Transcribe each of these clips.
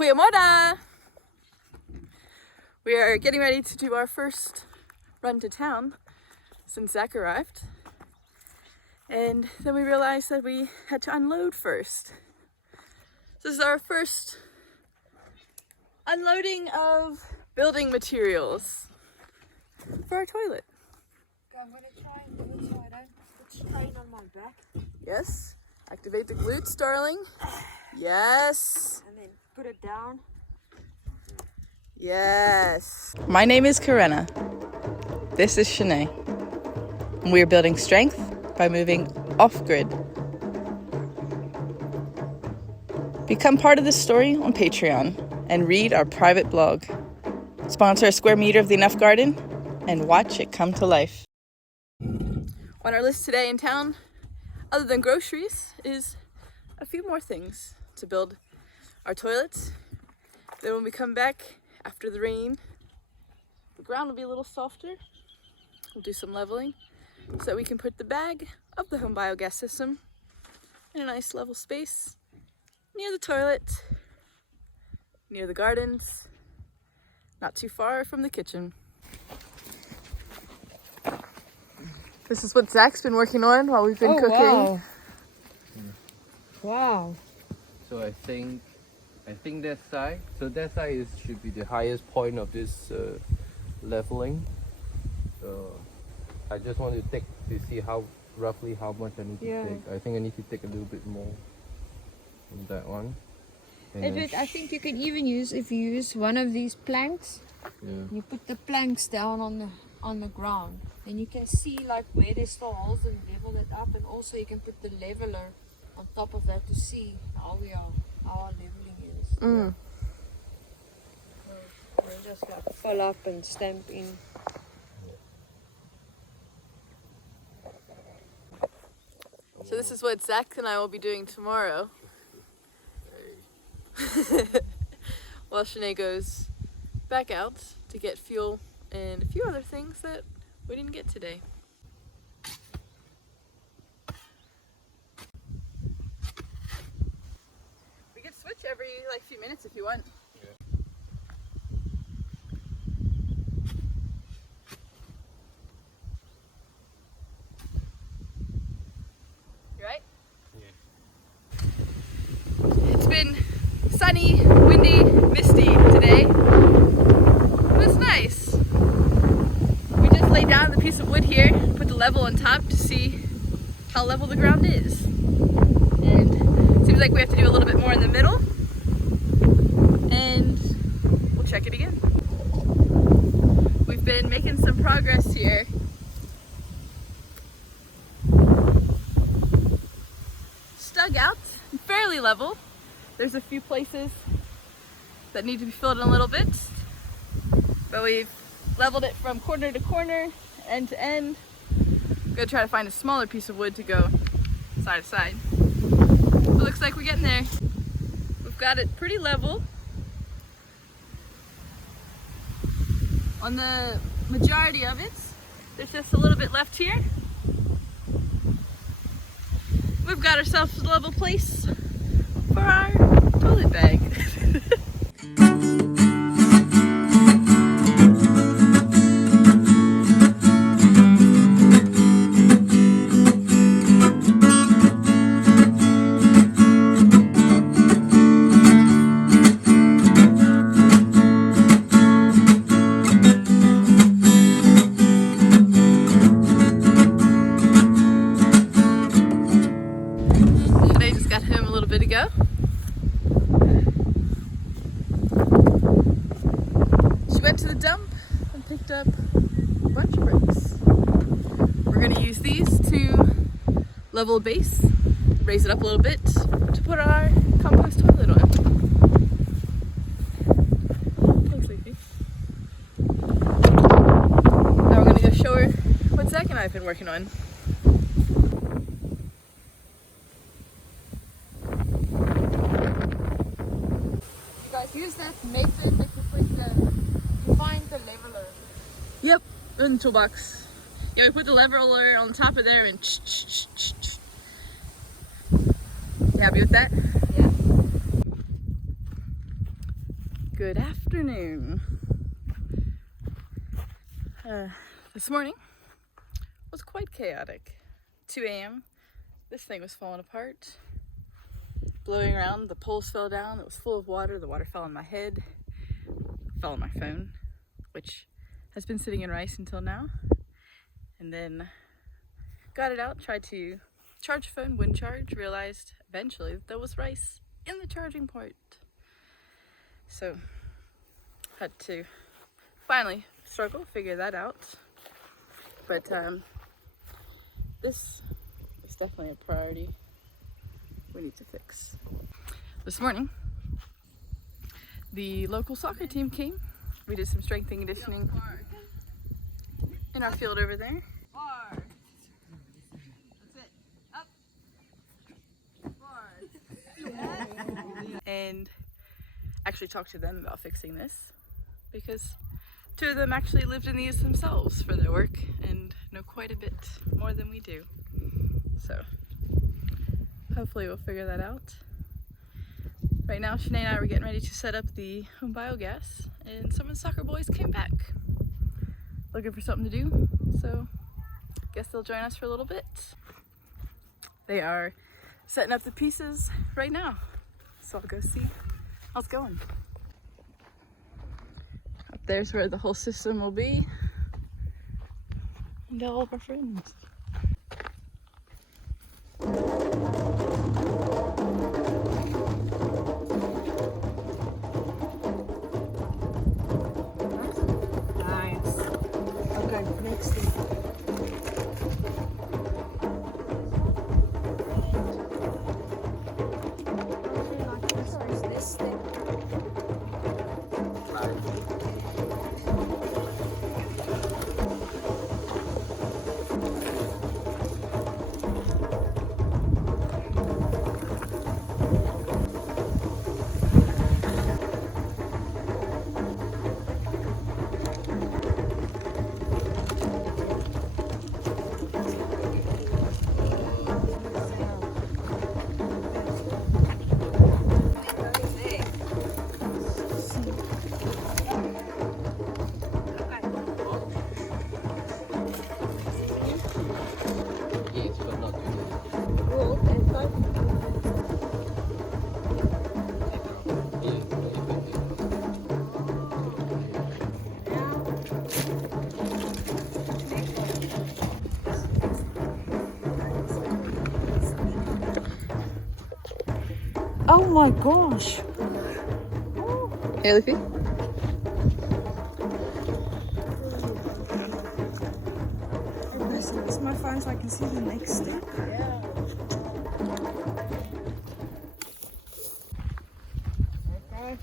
Goeiemorgen! We are getting ready to do our first run to town since Zach arrived. And then we realized that we had to unload first. This is our first unloading of building materials for our toilet. I'm going to try and do it so I don't put strain on my back. Yes. Activate the glutes, darling. Yes. And then put it down. Yes. My name is Carenna. This is Shanae. And we are building strength by moving off-grid. Become part of this story on Patreon and read our private blog. Sponsor a square meter of the Enough Garden and watch it come to life. On our list today in town, other than groceries, is a few more things to build our toilets. Then when we come back after the rain, the ground will be a little softer. We'll do some leveling so that we can put the bag of the HomeBiogas system in a nice level space near the toilet, near the gardens, not too far from the kitchen. This is what Zach's been working on while we've been cooking. Wow. So I think that side. So that side should be the highest point of this leveling. So I just want to take to see roughly how much I need to take. I think I need to take a little bit more on that one. Edward, I think you can even use, if you use one of these planks, you put the planks down on the ground, and you can see like where there's still holes and level it up, and also you can put the leveler on top of that to see how our leveling is. Mm. So we're just gonna fill up and stamp in. So this is what Zach and I will be doing tomorrow. While Shanae goes back out to get fuel and a few other things that we didn't get today. We can switch every like few minutes if you want. You right? Yeah. It's been sunny, windy, misty today. It was nice. We just laid down the piece of wood here, put the level on top to see how level the ground is. And it seems like we have to do a little bit more in the middle. And we'll check it again. We've been making some progress here. It's dug out, fairly level. There's a few places that need to be filled in a little bit, but we've leveled it from corner to corner, end to end. I'm gonna try to find a smaller piece of wood to go side to side. It looks like we're getting there. We've got it pretty level. On the majority of it, there's just a little bit left here. We've got ourselves a level place for our toilet bag. They just got home a little bit ago. She went to the dump and picked up a bunch of bricks. We're going to use these to level a base, raise it up a little bit to put our compost toilet on. Thanks, Leafy. Now we're going to go show her what Zach and I have been working on. Use that method that you find the leveler. Yep, in the toolbox. Yeah, we put the leveler on top of there and You happy with that? Yeah. Good afternoon. This morning was quite chaotic. 2 a.m. This thing was falling apart, blowing around. The poles fell down. It was full of water. The water fell on my head, fell on my phone, which has been sitting in rice until now. And then got it out, tried to charge the phone, wouldn't charge, realized eventually that there was rice in the charging port. So had to finally struggle, figure that out. But this is definitely a priority we need to fix. This morning, the local soccer team came. We did some strength and conditioning in our field over there. And actually talked to them about fixing this, because 2 of them actually lived in these themselves for their work and know quite a bit more than we do. So hopefully we'll figure that out. Right now, Shanae and I were getting ready to set up the HomeBiogas, and some of the soccer boys came back looking for something to do. So guess they'll join us for a little bit. They are setting up the pieces right now. So I'll go see how it's going. Up there's where the whole system will be. And all of our friends. Nice. Okay, next thing. Yes, but not too Oh my gosh. Hey, Luffy. This my phone so I can see the next step. Yeah. Okay.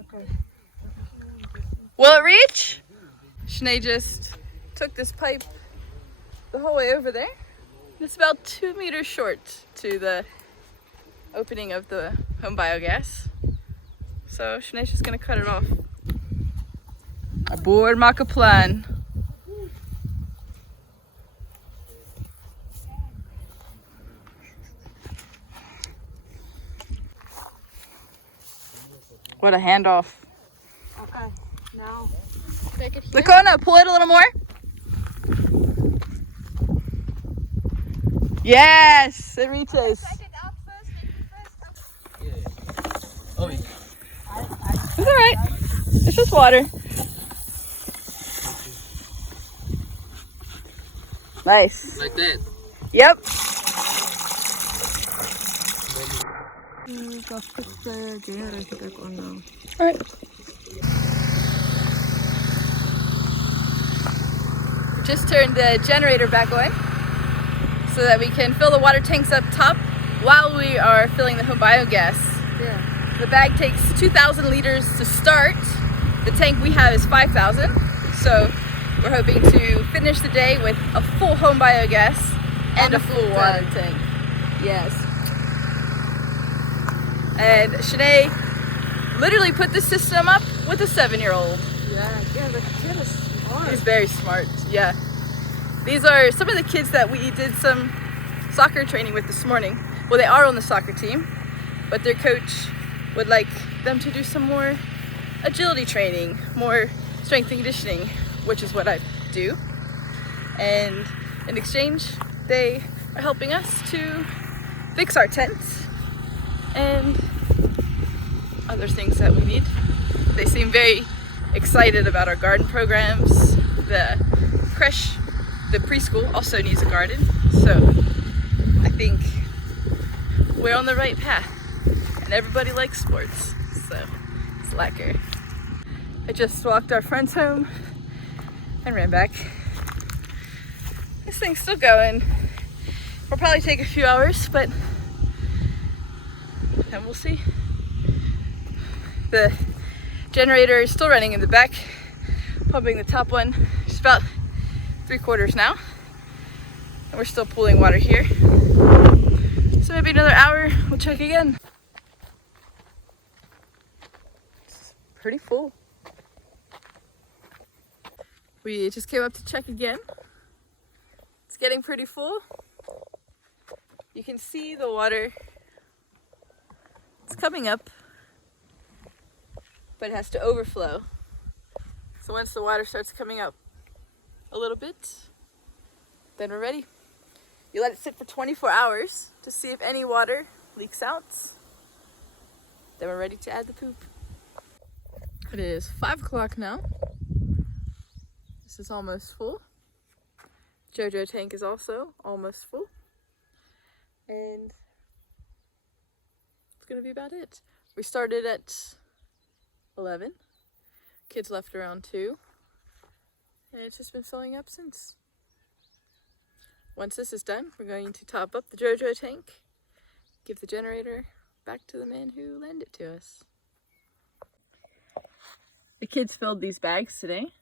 Okay. Will it reach? Shanae just took this pipe the whole way over there. It's about 2 meters short to the opening of the HomeBiogas. So Shanae's just gonna cut it off. Aboard maak 'n plan. What a handoff. Okay. Now take it here. Lakona, pull it a little more. Yes, it reaches. Take it out first. Oh, yeah. It's alright. It's just water. Nice. Like that. Yep. I'll put the generator back on now. Alright. Just turned the generator back on so that we can fill the water tanks up top while we are filling the HomeBiogas. Yeah. The bag takes 2,000 liters to start. The tank we have is 5,000. So we're hoping to finish the day with a full HomeBiogas and a full water tank. Yes. And Shanae literally put this system up with a 7-year-old. Yeah, the kid is smart. He's very smart, yeah. These are some of the kids that we did some soccer training with this morning. Well, they are on the soccer team, but their coach would like them to do some more agility training, more strength and conditioning, which is what I do. And in exchange, they are helping us to fix our tents and other things that we need. They seem very excited about our garden programs. The creche, the preschool also needs a garden, so I think we're on the right path. And everybody likes sports, so it's lekker. I just walked our friends home and ran back. This thing's still going. Will probably take a few hours, but then we'll see. The generator is still running in the back, pumping the top one. It's about 3/4 now, and we're still pooling water here. So maybe another hour, we'll check again. It's pretty full. We just came up to check again. It's getting pretty full. You can see the water. It's coming up, but it has to overflow. So once the water starts coming up a little bit, then we're ready. You let it sit for 24 hours to see if any water leaks out. Then we're ready to add the poop. It is 5 o'clock now. This is almost full. JoJo tank is also almost full. And it's gonna be about it. We started at 11. Kids left around 2. And it's just been filling up since. Once this is done, we're going to top up the JoJo tank, give the generator back to the man who lent it to us. The kids filled these bags today.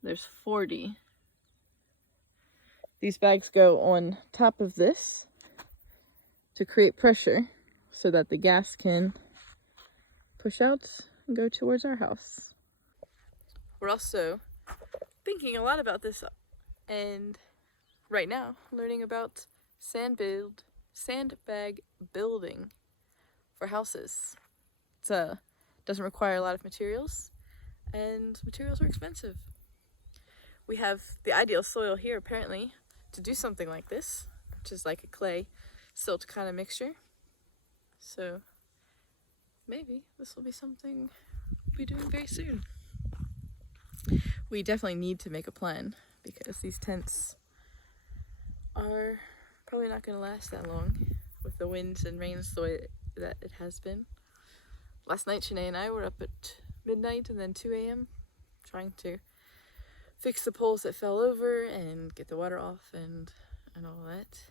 There's 40. These bags go on top of this to create pressure so that the gas can push out and go towards our house. We're also thinking a lot about this and right now learning about sandbag building for houses. It doesn't require a lot of materials, and materials are expensive. We have the ideal soil here apparently to do something like this, which is like a clay silt kind of mixture. So maybe this will be something we'll be doing very soon. We definitely need to make a plan because these tents are probably not going to last that long with the winds and rains the way that it has been. Last night Shanae and I were up at midnight and then 2 a.m. trying to fix the poles that fell over and get the water off and all that.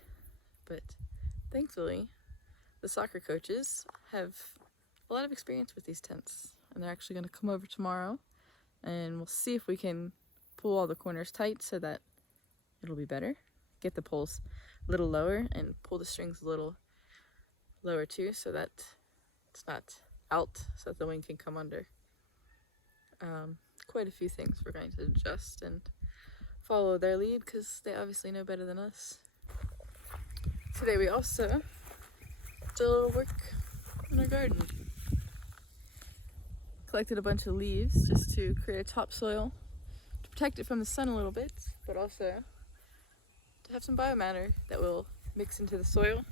But thankfully the soccer coaches have a lot of experience with these tents, and they're actually going to come over tomorrow and we'll see if we can pull all the corners tight so that it'll be better. Get the poles a little lower and pull the strings a little lower too so that it's not out, so that the wind can come under. Quite a few things we're going to adjust and follow their lead because they obviously know better than us. Today we also did a little work in our garden. Collected a bunch of leaves just to create a topsoil to protect it from the sun a little bit, but also to have some biomatter that will mix into the soil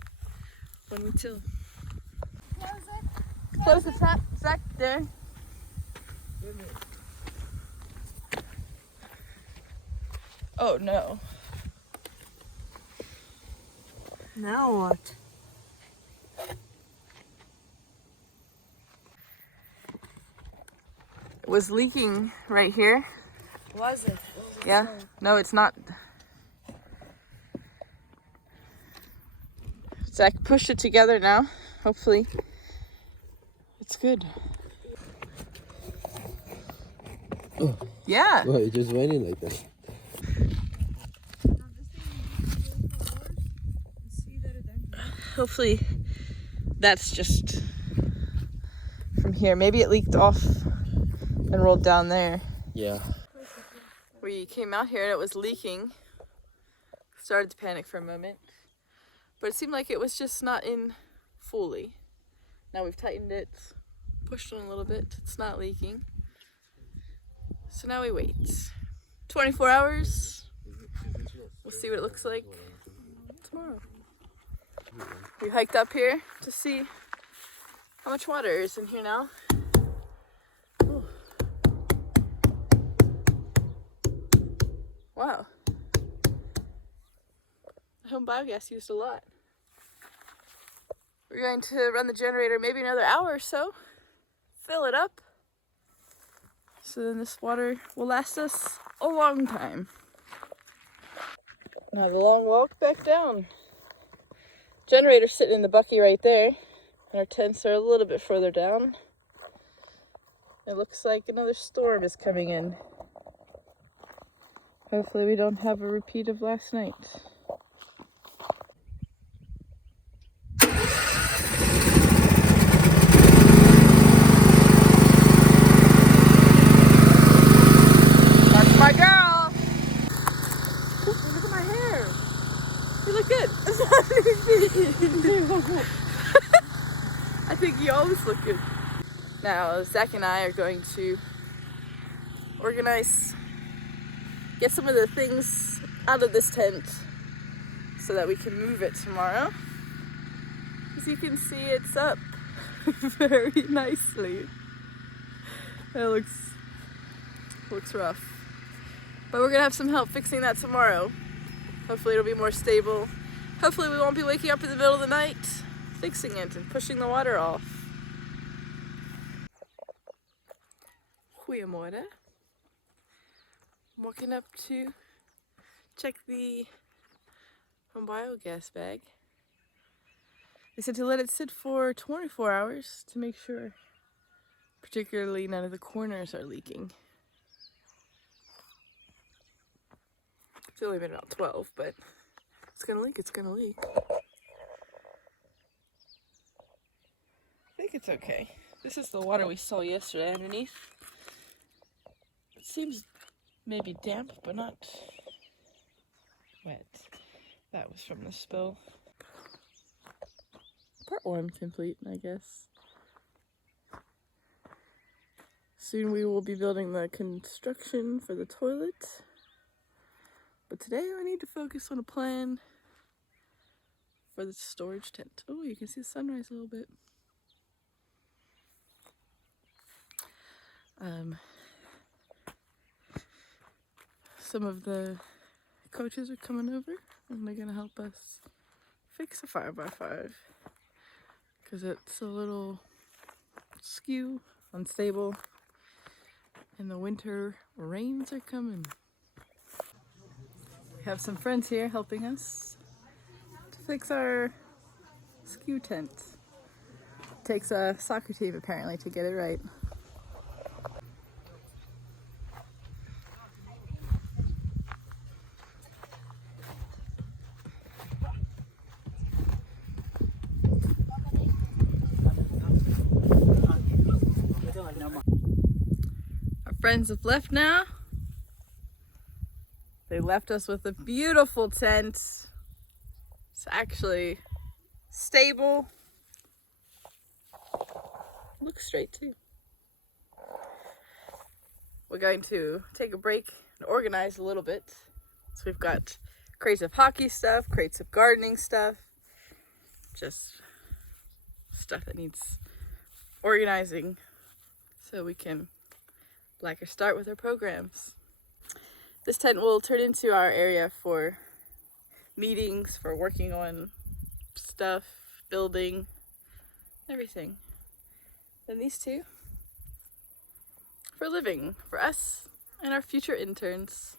when we till. Close the tap, Zach, there. Oh no. Now what? It was leaking right here. Was it? Yeah. No, it's not. Zach pushed it together now. Hopefully it's good. Oh. Yeah. Well, it just went in like that. Hopefully that's just from here. Maybe it leaked off and rolled down there. Yeah. We came out here and it was leaking Started to panic for a moment, but it seemed like it was just not in fully. Now we've tightened it, pushed it a little bit, it's not leaking. So now we wait. 24 hours, we'll see what it looks like tomorrow. We hiked up here to see how much water is in here now. Ooh. Wow. HomeBiogas used a lot. We're going to run the generator maybe another hour or so, fill it up, so then this water will last us a long time. Now the long walk back down. Generator's sitting in the bucky right there, and our tents are a little bit further down. It looks like another storm is coming in. Hopefully we don't have a repeat of last night. That's my girl! Ooh, look at my hair! You look good! I think you always look good. Now, Zach and I are going to organize, get some of the things out of this tent so that we can move it tomorrow. As you can see, it's up very nicely. It looks rough. But we're gonna have some help fixing that tomorrow. Hopefully it'll be more stable. Hopefully we won't be waking up in the middle of the night fixing it and pushing the water off. Goeiemorgen. I'm walking up to check the HomeBiogas bag. They said to let it sit for 24 hours to make sure, particularly none of the corners are leaking. It's only been about 12, but it's gonna leak, it's gonna leak. I think it's okay. This is the water we saw yesterday underneath. It seems maybe damp, but not wet. That was from the spill. Part one complete, I guess. Soon we will be building the construction for the toilet. But today I need to focus on a plan for the storage tent. Oh, you can see the sunrise a little bit. Some of the coaches are coming over and they're gonna help us fix a 5x5 because it's a little skew, unstable, and the winter rains are coming. We have some friends here helping us to fix our skew tent. It takes a soccer team apparently to get it right. Our friends have left now. They left us with a beautiful tent. It's actually stable. Looks straight too. We're going to take a break and organize a little bit. So we've got crates of hockey stuff, crates of gardening stuff, just stuff that needs organizing so we can start with our programs. This tent will turn into our area for meetings, for working on stuff, building, everything. And these two for living, for us and our future interns.